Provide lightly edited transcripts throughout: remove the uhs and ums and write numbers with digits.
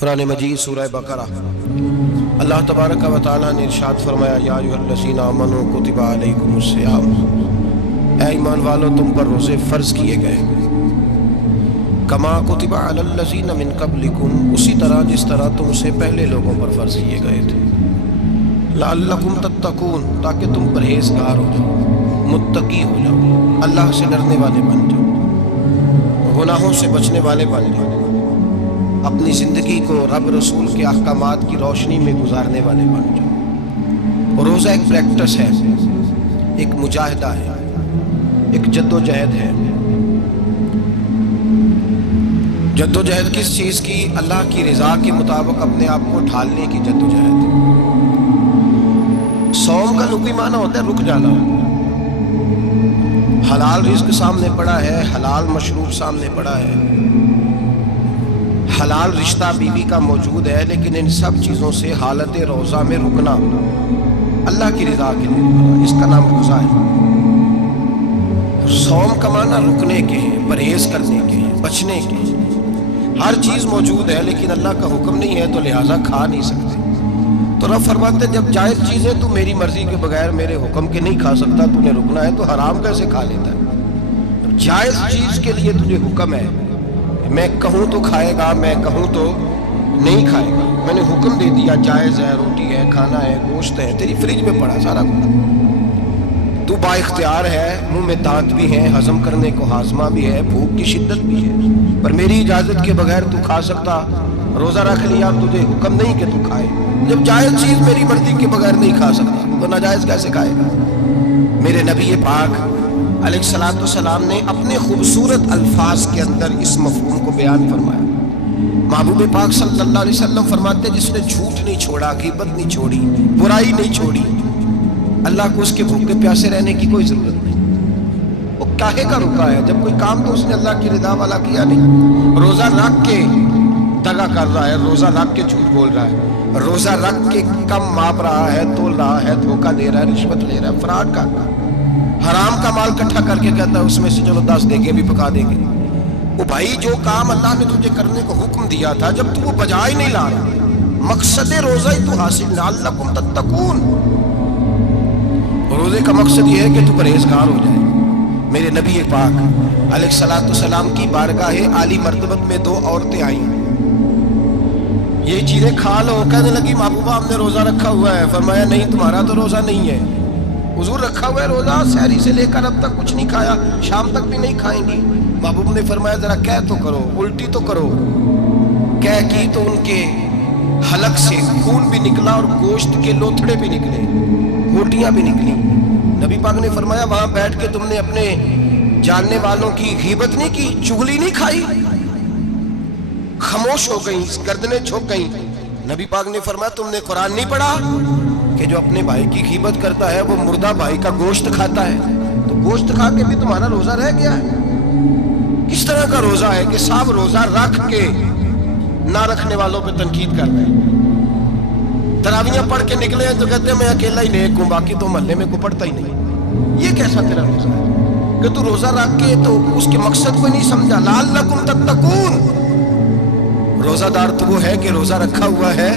قرآن مجید سورہ بقرہ اللہ تبارک و تعالیٰ نے ارشاد فرمایا یا ایھا آمنوا کتب علیکم الصیام، اے ایمان والو تم پر روزے فرض کیے گئے کما کتب علی الذین من قبلکم، اسی طرح جس طرح تم سے پہلے لوگوں پر فرض کیے گئے تھے، لعلکم تتقون، تاکہ تم پرہیزگار ہو جاؤ، متقی ہو جاؤ، اللہ سے ڈرنے والے بن جاؤ، گناہوں سے بچنے والے بن جاؤ، اپنی زندگی کو رب رسول کے احکامات کی روشنی میں گزارنے والے بن جاؤ۔ روزہ ایک پریکٹس ہے، ایک مجاہدہ ہے، ایک جد و جہد ہے۔ جد و جہد کس چیز کی؟ اللہ کی رضا کے مطابق اپنے آپ کو ڈھالنے کی جد و جہد۔ صوم کا لغوی معنی ہوتا ہے رک جانا۔ حلال رزق سامنے پڑا ہے، حلال مشروب سامنے پڑا ہے، حلال رشتہ بیوی کا موجود ہے، لیکن ان سب چیزوں سے حالت روزہ میں رکنا، اللہ کی رضا کے لیے رکنا، اس کا نام روزہ ہے۔ صوم کا معنی رکنے کے ہے، پرہیز کرنے کے ہے، بچنے کے ہے۔ ہر چیز موجود ہے لیکن اللہ کا حکم نہیں ہے تو لہٰذا کھا نہیں سکتے۔ تو رب فرماتے ہیں جب جائز چیزیں تو میری مرضی کے بغیر میرے حکم کے نہیں کھا سکتا، تو نے رکنا ہے تو حرام کیسے کھا لیتا ہے؟ جائز چیز کے لیے تجھے حکم ہے، میں کہوں تو کھائے گا، میں کہوں تو نہیں کھائے گا۔ میں نے حکم دے دیا، جائز ہے، روٹی ہے، کھانا ہے، گوشت ہے، تیری فریج میں پڑا سارا کچھ، تو با اختیار ہے، منہ میں دانت بھی ہیں، ہضم کرنے کو ہاضمہ بھی ہے، بھوک کی شدت بھی ہے، پر میری اجازت کے بغیر تو کھا سکتا۔ روزہ رکھ لیا، تجھے حکم نہیں کہ تو کھائے۔ جب جائز چیز میری مرضی کے بغیر نہیں کھا سکتا تو ناجائز کیسے کھائے گا؟ میرے نبی پاک علیہ الصلوۃ والسلام نے اپنے خوبصورت الفاظ کے اندر اس مفہوم کو بیان فرمایا۔ محبوب پاک صلی اللہ علیہ وسلم فرماتے جس نے جھوٹ نہیں چھوڑا، غیبت نہیں چھوڑی، برائی نہیں چھوڑی، اللہ کو اس کے بھوکے پیاسے رہنے کی کوئی ضرورت نہیں۔ وہ کاہے کا رکا ہے؟ جب کوئی کام تو اس نے اللہ کی رضا والا کیا نہیں۔ روزہ رکھ کے دغا کر رہا ہے، روزہ رکھ کے جھوٹ بول رہا ہے، روزہ رکھ کے کم ماپ رہا ہے، تول رہا ہے، دھوکہ دے رہا ہے، رشوت لے رہا ہے، فراڈ کر رہا ہے، حرام کا مال اکٹھا کر کے کہتا ہے اس میں سے چلو 10 دے کے بھی پکا دیں گے۔ وہ بھائی جو کام اللہ نے تجھے کرنے کو حکم دیا تھا، جب تو وہ بجا ہی نہیں لا رہا، مقصد روزہ ہی تو حاصل، لعلکم تتقون۔ روزے کا مقصد یہ ہے کہ تو پرہیزگار ہو جائے۔ میرے نبی پاک علیہ الصلوۃ والسلام کی بارگاہ عالی مرتبت میں 2 عورتیں آئیں، یہ چیزیں کھا لو، کہنے لگی محبوبہ ہم نے روزہ رکھا ہوا ہے۔ فرمایا نہیں، تمہارا تو روزہ نہیں ہے، حضور رکھا ہوا ہے روزہ، سحری سے لے کر اب تک کچھ نہیں کھایا، شام تک بھی نہیں کھائیں گی۔ محبوب نے فرمایا ذرا کہہ تو کرو، الٹی تو کرو۔ کہہ کی تو ان کے حلق سے خون بھی نکلا اور گوشت کے لوتھڑے بھی نکلے، بوٹیاں بھی نکلی۔ نبی پاک نے فرمایا وہاں بیٹھ کے تم نے اپنے جاننے والوں کی غیبت نہیں کی، چغلی نہیں کھائی؟ خاموش ہو گئیں، گردنیں جھک گئیں۔ نبی پاک نے فرمایا تم نے قرآن نہیں پڑھا کہ جو اپنے بھائی کی غیبت کرتا ہے وہ مردہ بھائی کا گوشت کھاتا ہے؟ تو گوشت کھا کے بھی تمہارا روزہ رہ گیا ہے۔ کس طرح کا روزہ ہے کہ صاحب روزہ رکھ کے نہ رکھنے والوں پہ تنقید کر رہے ہیں، تراویحاں پڑھ کے نکلے ہیں تو کہتے ہیں میں اکیلا ہی نیک ہوں، باقی تو محلے میں کوئی پڑھتا ہی نہیں۔ یہ کیسا تیرا روزہ ہے کہ تو روزہ رکھ کے تو اس کے مقصد کو نہیں سمجھا؟ لعلکم تتقون۔ روزہ دار تو وہ ہے کہ روزہ رکھا ہوا ہے،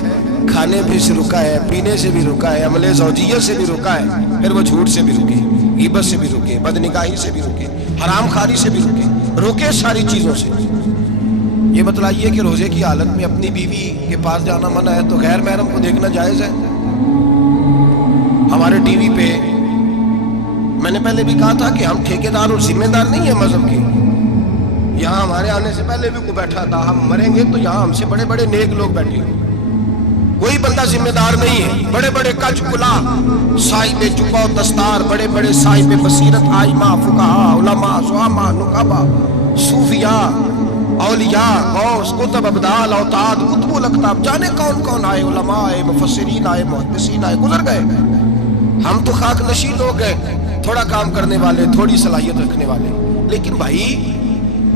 کھانے بھی سے رکا ہے، پینے سے بھی رکا ہے، عمل زوجیہ سے بھی رکا ہے، پھر وہ جھوٹ سے بھی رکے، غیبت سے بھی رکے، بدنگاہی سے بھی رکے، حرام خواری سے بھی رکے ساری چیزوں سے۔ یہ بتلائیے کہ روزے کی حالت میں اپنی بیوی کے پاس جانا منع ہے تو غیر محرم کو دیکھنا جائز ہے؟ ہمارے ٹی وی پہ میں نے پہلے بھی کہا تھا کہ ہم ٹھیکیدار اور ذمہ دار نہیں ہیں مذہب کے۔ یہاں ہمارے آنے سے پہلے بھی کوئی بیٹھا تھا، ہم مریں گے تو یہاں ہم سے بڑے بڑے نیک لوگ بیٹھے ہیں، کوئی بندہ ذمہ دار نہیں ہے۔ بڑے بڑے کج کلا، صاحب جبہ و دستار، بڑے بڑے صاحب بصیرت، آئمہ، فقہاء، علماء، زعماء، نقباء، صوفیاء، اولیاء، غوث، قطب، ابدال، اوتاد، قطب الاقطاب، جانے کون کون آئے، علماء آئے، مفسرین آئے، محدثین آئے، گزر گئے۔ ہم تو خاک نشین لوگ ہیں، تھوڑا کام کرنے والے، تھوڑی صلاحیت رکھنے والے۔ لیکن بھائی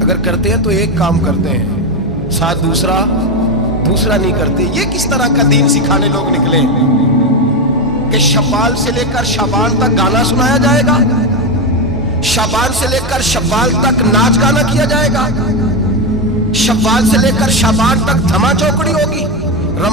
اگر کرتے ہیں تو ایک کام کرتے ہیں، ساتھ دوسرا نہیں کرتے۔ یہ کس طرح کا دین سکھانے لوگ نکلے کہ شوال سے لے کر شعبان تک گانا سنایا جائے گا، شعبان سے لے کر شوال تک ناچ گانا کیا جائے گا، شوال سے لے کر شعبان تک دھما چوکڑی ہوگی،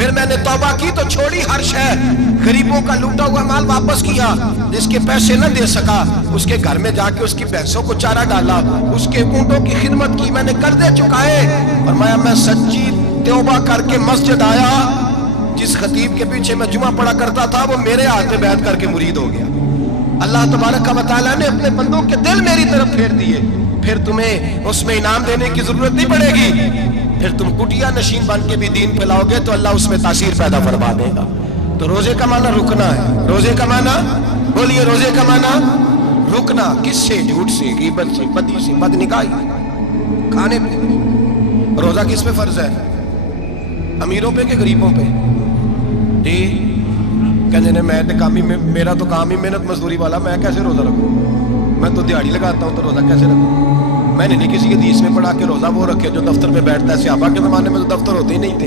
پھر میں نے توبہ کی تو چھوڑی ہر شے، غریبوں کا لوٹا ہوا مال واپس کیا، جس کے پیسے نہ دے سکا اس کے گھر میں جا کے اس کی بھینسوں کو چارہ ڈالا، اس کے اونٹوں کی خدمت کی، میں نے قرضے چکائے۔ فرمایا میں سچی توبہ کر کے مسجد آیا، جس خطیب کے پیچھے میں جمعہ پڑھا کرتا تھا وہ میرے ہاتھ میں بیعت کر کے مرید ہو گیا۔ اللہ تبارک و تعالیٰ نے اپنے بندوں کے دل میری طرف پھیر دیے، پھر تمہیں اس میں انعام دینے کی ضرورت نہیں پڑے گی، پھر تم کٹیا نشین بن کے بھی دین پھیلاؤ گے تو اللہ اس میں تاثیر پیدا فرما دے گا۔ تو روزے کا معنی رکنا ہے، روزے کا معنی بولیے، روزے کا معنی رکنا، کس سے؟ جھوٹ سے، غیبت سے، بدی سے، بد نگاہی، کھانے پہ۔ روزہ کس پہ فرض ہے؟ امیروں پہ کہ غریبوں پہ؟ جی کہنے نے میں کامی میں، میرا تو کام ہی محنت مزدوری والا، میں کیسے روزہ رکھوں؟ میں تو دیہڑی لگاتا ہوں تو روزہ کیسے رکھوں؟ میں نے نہیں کسی حدیث میں پڑھا کہ روزہ وہ رکھے جو دفتر میں بیٹھتا ہے۔ صحابہ کے زمانے میں تو دفتر ہوتے ہی نہیں تھے،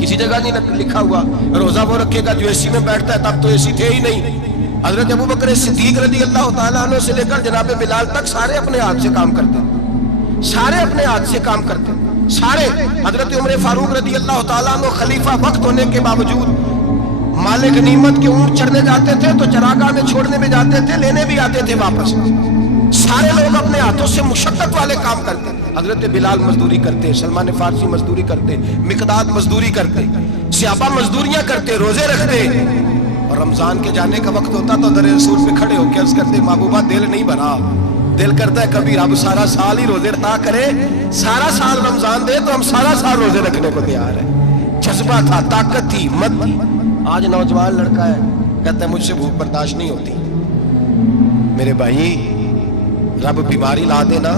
کسی جگہ نہیں لکھا ہوا روزہ وہ رکھے گا جو اے سی میں بیٹھتا ہے، تب تو اے سی تھے ہی نہیں۔ حضرت ابوبکر صدیق رضی اللہ تعالیٰ عنہ سے لے کر جناب بلال تک سارے اپنے ہاتھ سے کام کرتے، سارے اپنے ہاتھ سے کام کرتے، سارے۔ حضرت عمر فاروق رضی اللہ تعالیٰ عنہ خلیفہ وقت ہونے کے باوجود مال غنیمت کے اونٹ چرنے جاتے تھے تو چراگاہ میں چھوڑنے بھی جاتے تھے، لینے بھی آتے تھے واپس۔ سارے لوگ اپنے ہاتھوں سے مشقت والے کام کرتے، حضرت بلال مزدوری کرتے، سلمان فارسی مزدوری کرتے، مقداد مزدوری کرتے، صحابہ مزدوریاں کرتے، روزے رکھتے، اور رمضان کے جانے کا وقت ہوتا تو در رسول پہ کھڑے ہو کے عرض کرتے محبوبہ دل نہیں بھرا، دل کرتا ہے کبھی رب سارا سال ہی روزے رکھا کرے، سارا سال رمضان دے تو ہم سارا سال روزے رکھنے کو تیار ہیں۔ جذبہ تھا، طاقت تھی، ہمت تھی۔ آج نوجوان لڑکا ہے کہتا ہے مجھ سے بھوک برداشت نہیں ہوتی۔ میرے بھائی رب بیماری لا دینا،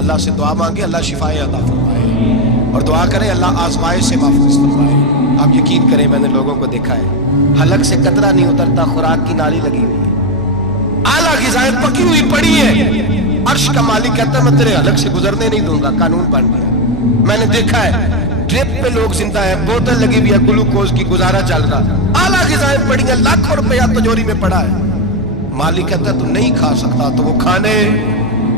اللہ سے دعا مانگے اللہ شفائے عطا فرمائے، اور دعا کریں اللہ آزمائش سے محفوظ فرمائے۔ آپ یقین کریں میں نے لوگوں کو دیکھا ہے حلق سے قطرہ نہیں اترتا، خوراک کی نالی لگی ہوئی ہے، اعلیٰ غذائیں پکی ہوئی پڑی ہے، عرش کا مالک کہتا ہے میں تیرے حلق سے گزرنے نہیں دوں گا، قانون بن گیا۔ میں نے دیکھا ہے ڈرپ پہ لوگ زندہ ہے، بوتل لگی ہوئی ہے، گلوکوز کی، گزارا چل رہا، اعلیٰ غذائیں پڑی ہیں، لاکھوں روپیہ تجوری میں پڑا ہے۔ مالک کہتا ہے تو نہیں کھا سکتا تو وہ کھانے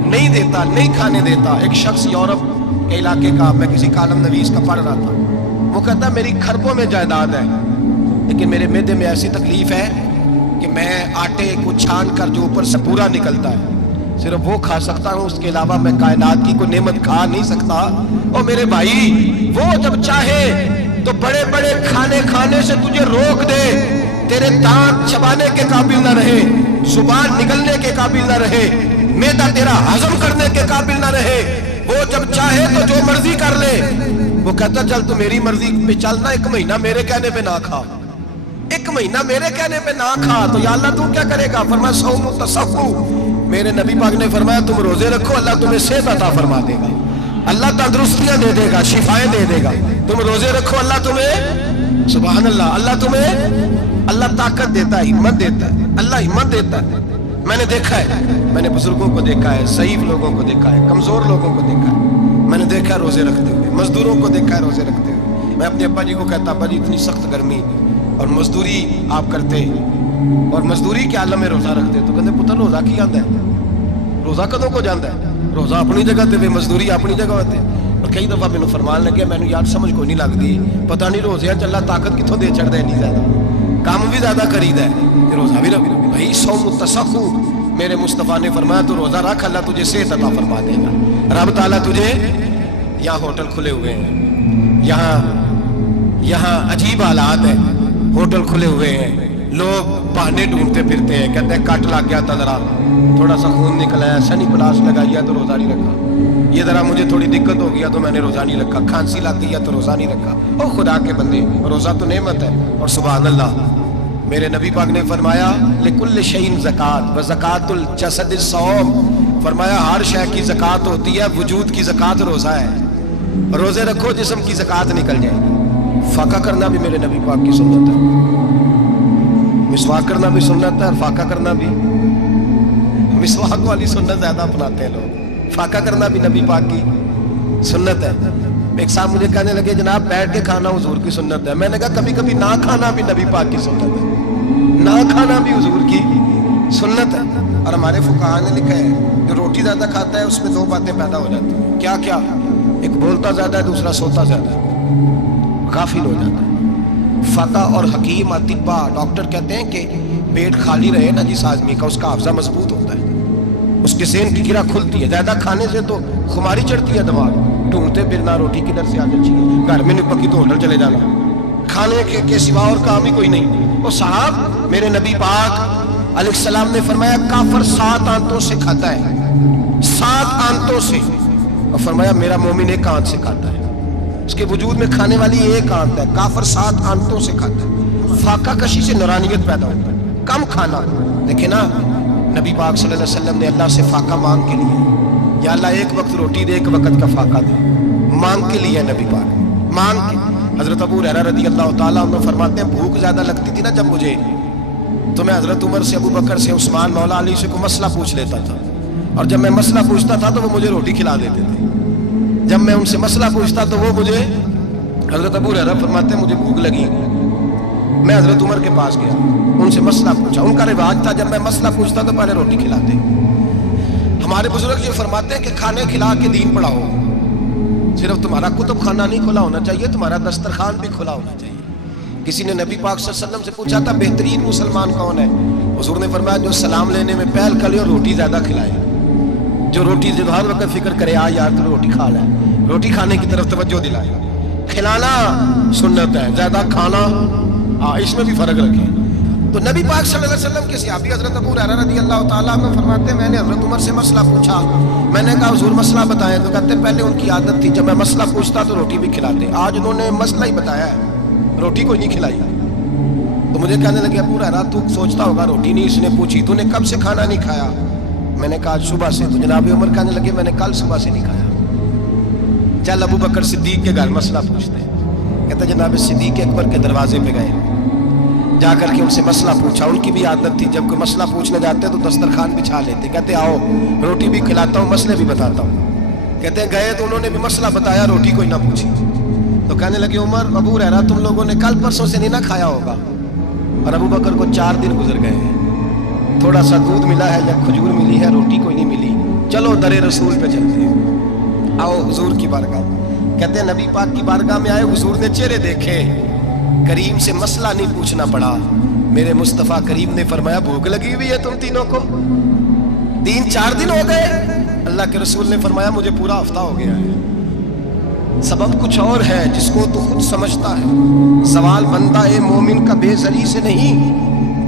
نہیں دیتا، نہیں کھانے دیتا۔ ایک شخص یورپ کے علاقے کا، میں کسی کالم نویس کا پڑھ رہا تھا، وہ کہتا ہے میری کھربوں میں جائیداد ہے لیکن میرے معدے میں ایسی تکلیف ہے کہ میں آٹے کو چھان کر جو اوپر سے پورا نکلتا ہے صرف وہ کھا سکتا ہوں، اس کے علاوہ میں کائنات کی کوئی نعمت کھا نہیں سکتا۔ اور میرے بھائی وہ جب چاہے تو بڑے بڑے کھانے کھانے سے تجھے روک دے، تیرے دانت چبانے کے قابل نہ رہے، زبان نگلنے کے قابل نہ رہے، معدہ تیرا ہضم کرنے کے قابل نہ رہے، وہ جب چاہے تو جو مرضی کر لے۔ وہ کہتا چل تو میری مرضی پہ چلنا، ایک مہینہ میرے کہنے پہ نہ کھا، ایک مہینہ میرے کہنے پہ نہ کھا، تو یا اللہ تو کیا کرے گا؟ فرمایا صوم و تصفو، میرے نبی پاک نے فرمایا تم روزے رکھو اللہ تمہیں صحت عطا فرما دے گا، اللہ تندرستیاں دے دے گا، شفائیں دے دے گا۔ تم روزے رکھو اللہ تمہیں، سبحان اللہ، اللہ تمہیں، اللہ طاقت دیتا ہے، ہمت دیتا ہے، اللہ ہمت دیتا ہے۔ میں نے دیکھا ہے، میں نے بزرگوں کو دیکھا ہے، ضعیف لوگوں کو دیکھا ہے، کمزور لوگوں کو دیکھا ہے، میں نے دیکھا ہے روزے رکھتے ہوئے، مزدوروں کو دیکھا ہے روزے رکھتے ہوئے۔ میں اپنے ابا جی کو کہتا ابا جی اتنی سخت گرمی اور مزدوری آپ کرتے اور مزدوری کے عالم میں روزہ رکھتے، تو کہتے پتر روزہ کی آندا ہے، روزہ کدوں کو جاندا ہے، روزہ اپنی جگہ تے مزدوری اپنی جگہ ہوتے۔ اور کئی دفعہ مینوں فرمان لگے، مینوں یار سمجھ کوئی نہیں لگتی، پتہ نہیں روزے چ اللہ طاقت کتوں دے چھڑدا ہے، نہیں زیادہ کام بھی زیادہ کریدا ہے، روزہ بھی رکھ بھائی صوم و تصفو۔ میرے مصطفیٰ نے فرمایا تو روزہ رکھ اللہ تجھے صحت عطا فرما دے گا۔ رب تعالیٰ تجھے، یہاں ہوٹل کھلے ہوئے ہیں، یہاں عجیب حالات ہیں، ہوٹل کھلے ہوئے ہیں، لوگ بہانے ڈھونڈتے پھرتے ہیں، کہتے ہیں کٹ لگ گیا تھا، ذرا تھوڑا سا خون نکلا ہے، سنی پلاس لگائی ہے تو روزہ نہیں رکھا، یہ ذرا مجھے تھوڑی دقت ہو گیا تو میں نے روزہ نہیں رکھا، کھانسی لگ گئی ہے تو روزہ نہیں رکھا۔ او خدا کے بندے، روزہ تو نعمت ہے، اور سبحان اللہ میرے نبی پاک نے فرمایا لکل شیء زکات و زکات الجسد الصوم، فرمایا ہر شے کی زکات ہوتی ہے، وجود کی زکات روزہ ہے، روزے رکھو جسم کی زکات نکل جائے گی۔ فاقہ کرنا بھی میرے نبی پاک کی سنت ہے، مسواک کرنا بھی سنت ہے، اور فاقہ کرنا بھی، مسواک والی سنت زیادہ اپناتے ہیں لوگ، فاقہ کرنا بھی نبی پاک کی سنت ہے۔ ایک صاحب مجھے کہنے لگے جناب بیٹھ کے کھانا حضور کی سنت ہے، میں نے کہا کبھی کبھی نہ کھانا بھی نبی پاک کی سنت ہے، نہ کھانا بھی حضور کی سنت ہے۔ اور ہمارے فقہاء نے لکھا ہے جو روٹی زیادہ کھاتا ہے اس میں دو باتیں پیدا ہو جاتی ہیں، کیا کیا؟ ایک بولتا زیادہ ہے، دوسرا سوتا زیادہ ہے۔ غافل ہو جاتا ہے۔ فقہ اور حکیم اطباء ڈاکٹر کہتے ہیں کہ پیٹ خالی رہے نا جس آدمی کا، اس کا حافظہ مضبوط ہوتا ہے، اس کے ذہن کی گرہ کھلتی ہے۔ زیادہ کھانے سے تو خماری چڑھتی ہے دماغ، ڈھونڈتے پھرنا روٹی کدھر سے آ جاتی ہے، گھر میں نہیں پکی تو ہوٹل چلے جانا، کھانے کے سوا اور کام ہی کوئی نہیں۔ وہ صاحب میرے نبی پاک علیہ السلام نے فرمایا کافر 7 آنتوں سے کھاتا ہے، 7 آنتوں سے، اور فرمایا میرا مومن 1 آنت سے کھاتا ہے، اس کے وجود میں کھانے والی 1 آنت ہے، کافر 7 آنتوں سے کھاتا ہے۔ فاقہ کشی سے نورانیت پیدا ہوتا ہے، کم کھانا۔ دیکھیں نا نبی پاک صلی اللہ علیہ وسلم نے اللہ سے فاقہ مانگ کے لیے، یا اللہ 1 وقت روٹی دے 1 وقت کا فاقہ دے، مانگ کے لیے نبی پاک مانگ کے۔ حضرت ابو ہریرہ رضی اللہ تعالیٰ عنہ فرماتے ہیں بھوک زیادہ لگتی تھی نا جب مجھے، تو میں حضرت عمر سے، ابو بکر سے، عثمان مولا علی سے کوئی مسئلہ پوچھ لیتا تھا، اور جب میں مسئلہ پوچھتا تھا تو وہ مجھے روٹی کھلا دیتے تھے۔ جب میں ان سے مسئلہ پوچھتا تو وہ مجھے، حضرت ابو ہریرہ فرماتے ہیں مجھے بھوک لگی، میں حضرت عمر کے پاس گیا، ان سے مسئلہ پوچھا، ان کا رواج تھا جب میں مسئلہ پوچھتا تو پہلے روٹی کھلاتے۔ ہمارے بزرگ یہ فرماتے ہیں کہ کھانے کھلا کے دین پڑھاؤ، صرف تمہارا کتب خانہ نہیں کھلا ہونا چاہیے، تمہارا دسترخوان بھی کھلا ہونا چاہیے۔ کسی نے نبی پاک صلی اللہ علیہ وسلم سے پوچھا تھا بہترین مسلمان کون ہے؟ حضور نے فرمایا جو سلام لینے میں پہل کرے اور روٹی زیادہ کھلائے، جو روٹی جو ہر وقت فکر کرے آ یار تو روٹی کھا لے، روٹی کھانے کی طرف توجہ دلائے۔ کھلانا سنت ہے، زیادہ کھانا اس میں بھی فرق رکھے۔ تو نبی پاک صلی اللہ علیہ وسلم کے صحابی حضرت ابو ہریرہ رضی اللہ تعالیٰ عنہ فرماتے ہیں میں نے حضرت عمر سے مسئلہ پوچھا، میں نے کہا حضور مسئلہ بتائیں، تو کہتے پہلے ان کی عادت تھی جب میں مسئلہ پوچھتا تو روٹی بھی کھلاتے، آج انہوں نے مسئلہ ہی بتایا ہے، روٹی کوئی نہیں کھلائی۔ تو مجھے کہنے لگے ابو ہریرہ تو سوچتا ہوگا روٹی نہیں، اس نے پوچھی تو نے کب سے کھانا نہیں کھایا؟ میں نے کہا صبح سے۔ تو جناب عمر کہنے لگے میں نے کل صبح سے نہیں کھایا، چل ابو بکر صدیق کے گھر مسئلہ پوچھتے۔ کہتا جناب صدیق اکبر کے دروازے پہ گئے، جا کر کے ان سے مسئلہ پوچھا۔ ان کی بھی عادت تھی جب کوئی مسئلہ پوچھنے جاتے تو دسترخوان بچھا لیتے، کہتے آؤ روٹی بھی کھلاتا ہوں مسئلے بھی بتاتا ہوں۔ کہتے ہیں گئے تو انہوں نے بھی مسئلہ بتایا، روٹی کوئی نہ پوچھی۔ تو کہنے لگے عمر ابو ہریرہ تم لوگوں نے کل پرسوں سے نہیں نہ کھایا ہوگا، اور ابو بکر کو 4 دن گزر گئے ہیں، تھوڑا سا دودھ ملا ہے یا کھجور ملی ہے، روٹی کوئی نہیں ملی، چلو در رسول پہ چلتے ہیں، آؤ حضور کی بارگاہ۔ کہتے ہیں نبی پاک کی بارگاہ میں آئے، حضور نے چہرے دیکھے، کریم سے مسئلہ نہیں پوچھنا پڑا۔ میرے مصطفیٰ کریم نے فرمایا بھوک لگی ہوئی ہے تم تینوں کو؟ 3-4 دن ہو گئے؟ اللہ کے رسول نے فرمایا مجھے پورا ہفتہ ہو گیا ہے۔ سبب کچھ اور ہے جس کو تو خود سمجھتا ہے، سوال بندہ مومن کا بے زری سے نہیں،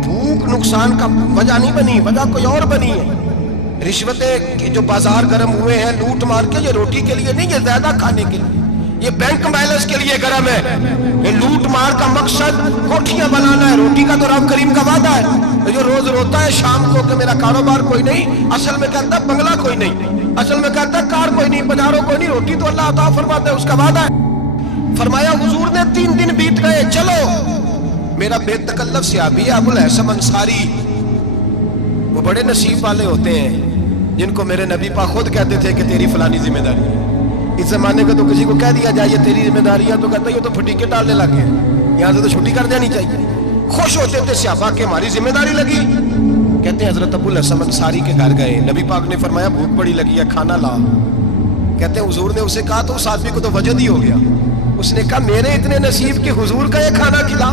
بھوک نقصان کا وجہ نہیں بنی، وجہ کوئی اور بنی ہے۔ رشوتیں جو بازار گرم ہوئے ہیں لوٹ مار کے، یہ روٹی کے لیے نہیں، یہ زیادہ کھانے کے لیے، یہ بینک بیلنس کے لیے گرم ہے۔ یہ لوٹ مار کا مقصد کوٹھیاں بنانا ہے، روٹی کا تو رب کریم کا وعدہ ہے۔ جو روز روتا ہے شام کو کہ میرا کاروبار کوئی نہیں، اصل میں کہتا ہے بنگلہ کوئی نہیں، اصل میں کہتا ہے کار کوئی نہیں، بازاروں کوئی نہیں، روٹی تو اللہ عطا فرماتا ہے، اس کا وعدہ ہے۔ فرمایا حضور نے 3 دن بیت گئے، چلو میرا بے تکلف صحابی ہے ابو الحسن انصاری، وہ بڑے نصیب والے ہوتے ہیں جن کو میرے نبی پاک خود کہتے تھے کہ تیری فلانی ذمہ داری ہے۔ اس زمانے کو تو کسی کو کہہ دیا جائے یہ تیری ذمہ داری ہے تو کہتا ہے یہ تو پھٹیکے ڈالنے لگ گئے، یہاں سے تو چھٹی کر دینی چاہیے۔ خوش ہوتے تھے صحابہ کہ ہماری ذمہ داری لگی۔ کہتے ہیں حضرت ابو الحسن انصاری کے گھر گئے، نبی پاک نے فرمایا بھوک بڑی لگی ہے کھانا لا۔ کہتے ہیں حضور نے اسے کہا تو اس آدمی کو تو وجد ہی ہو گیا، اس نے کہا میرے اتنے نصیب کہ حضور کا یہ کھانا کھلا۔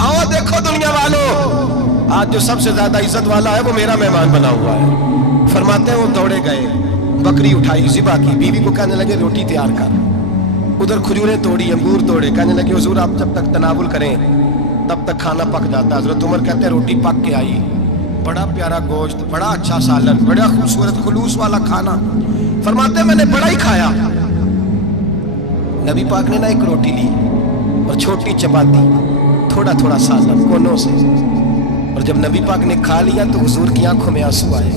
آؤ دیکھو دنیا والوں، آج جو سب سے زیادہ عزت والا ہے وہ میرا مہمان بنا ہوا ہے۔ فرماتے ہیں وہ دوڑے گئے، بکری اٹھائی، ذبح کی، بیوی کو کہنے لگے روٹی تیار کر، ادھر کھجوریں توڑی، انگور توڑے، کہنے لگے حضور آپ جب تک تناول کریں تب تک کھانا پک جاتا۔ حضرت عمر کہتے ہیں روٹی پک کے آئی، بڑا پیارا گوشت، بڑا اچھا سالن، بڑا خوبصورت خلوص والا کھانا۔ فرماتے ہیں میں نے بڑا ہی کھایا۔ نبی پاک نے نا ایک روٹی لی اور چھوٹی چپاتی، تھوڑا تھوڑا سالن کونوں سے، اور جب نبی پاک نے کھا لیا تو حضور کی آنکھوں میں آنسو آئے۔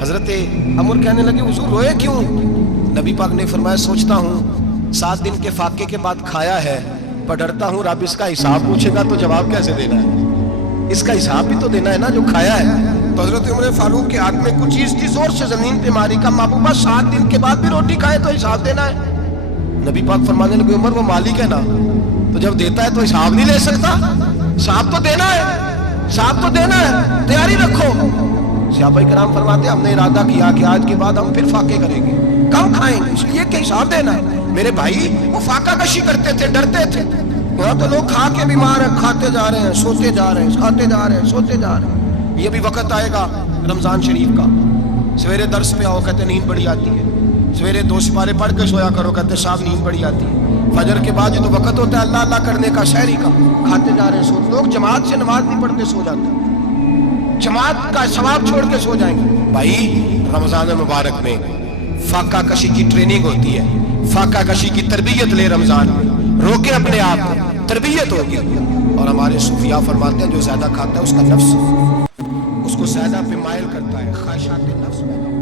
حضرت عمر کہنے لگے حضور روئے کیوں؟ نبی پاک نے فرمایا سوچتا ہوں 7 دن کے فاقے کے بعد کھایا ہے، پر ڈرتا ہوں رب اس کا حساب پوچھے گا تو جواب کیسے دینا ہے، اس کا حساب بھی تو دینا ہے نا جو کھایا ہے۔ تو حضرت عمر فاروق کے ہاتھ میں کچھ چیز تھی، زور سے زمین پہ ماری، کا محبوبہ 7 دن کے بعد بھی روٹی کھائے تو حساب دینا ہے۔ نبی پاک فرمانے لگے عمر وہ مالک ہے نا، تو جب دیتا ہے تو حساب نہیں لے سکتا، حساب تو دینا ہے، حساب تو دینا ہے، تیاری رکھو۔ صحابہ کرام فرماتے ہیں ہم نے ارادہ کیا کہ آج کے بعد ہم پھر فاقے کریں گے، کم کھائیں گے، اس لیے کہ حساب دینا ہے میرے بھائی۔ وہ فاقہ کشی کرتے تھے، ڈرتے تھے۔ یہاں تو لوگ کھا کے بیمار ہیں، کھاتے جا رہے ہیں، سوتے جا رہے ہیں، کھاتے جا رہے ہیں، سوتے جا رہے ہیں۔ یہ بھی وقت آئے گا رمضان شریف کا، سویرے درس پہ آؤ کہتے نیند بڑی آتی ہے، سویرے 2 سپارے پڑھ کے سویا کرو کہتے صاحب نیند بڑی آتی ہے، فجر کے بعد جو تو وقت ہوتا ہے اللہ اللہ کرنے کا، سحری کا، کھاتے جا رہے ہیں، سوتے۔ لوگ جماعت سے نماز نہیں پڑھتے سو جاتے ہیں، جماعت کا ثواب چھوڑ کے سو جائیں گے۔ بھائی رمضان مبارک میں فاقہ کشی کی ٹریننگ ہوتی ہے، فاقہ کشی کی تربیت لے رمضان میں، روکے اپنے آپ کو، تربیت ہوگی۔ اور ہمارے صوفیاء فرماتے ہیں جو زیادہ کھاتا ہے اس کا نفس اس کو زیادہ پہ مائل کرتا ہے، خواہشات نفس پیدا